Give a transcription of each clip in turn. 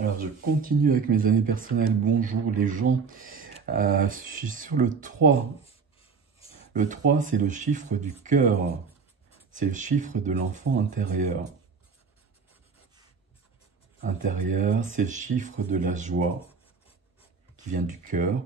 Alors, je continue avec mes années personnelles. Bonjour les gens. Je suis sur le 3. Le 3, c'est le chiffre du cœur. C'est le chiffre de l'enfant intérieur. Intérieur, c'est le chiffre de la joie qui vient du cœur.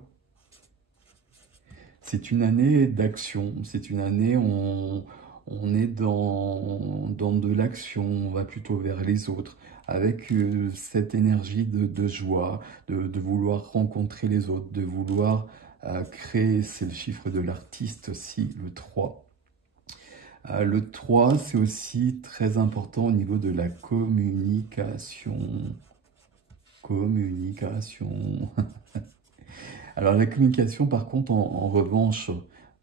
C'est une année d'action. C'est une année où on est dans de l'action. On va plutôt vers les autres avec cette énergie de joie, de vouloir rencontrer les autres, de vouloir créer. C'est le chiffre de l'artiste aussi, le 3. Le 3, c'est aussi très important au niveau de la communication. Communication. Alors la communication, par contre, en revanche,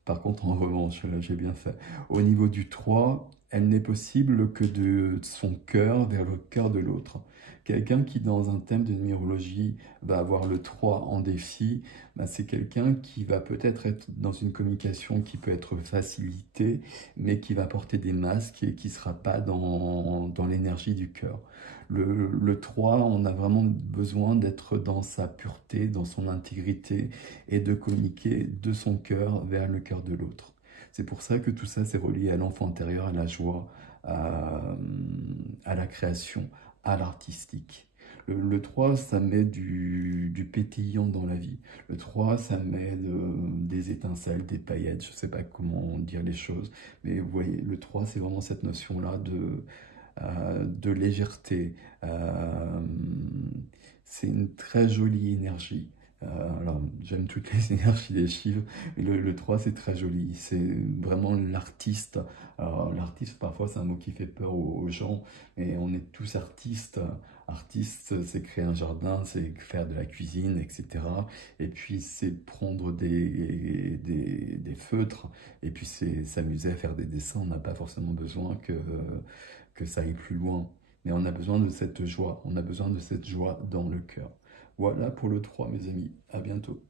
là j'ai bien fait, au niveau du 3, elle n'est possible que de son cœur vers le cœur de l'autre. Quelqu'un qui, dans un thème de numérologie, va avoir le 3 en défi, ben, c'est quelqu'un qui va peut-être être dans une communication qui peut être facilitée, mais qui va porter des masques et qui ne sera pas dans l'énergie du cœur. Le 3, on a vraiment besoin d'être dans sa pureté, dans son intégrité et de communiquer de son cœur vers le cœur de l'autre. C'est pour ça que tout ça, c'est relié à l'enfant intérieur, à la joie, à la création, à l'artistique. Le 3, ça met du pétillant dans la vie. Le 3, ça met des étincelles, des paillettes, je ne sais pas comment dire les choses, mais vous voyez, le 3, c'est vraiment cette notion-là de légèreté. C'est une très jolie énergie. Alors, j'aime toutes les énergies des chiffres, mais le 3, c'est très joli. C'est vraiment l'artiste. Alors, l'artiste, parfois, c'est un mot qui fait peur aux gens, mais on est tous artistes. Artiste, c'est créer un jardin, c'est faire de la cuisine, etc. Et puis, c'est prendre des feutres, et puis c'est s'amuser à faire des dessins. On n'a pas forcément besoin que ça aille plus loin. Mais on a besoin de cette joie, on a besoin de cette joie dans le cœur. Voilà pour le 3, mes amis. À bientôt.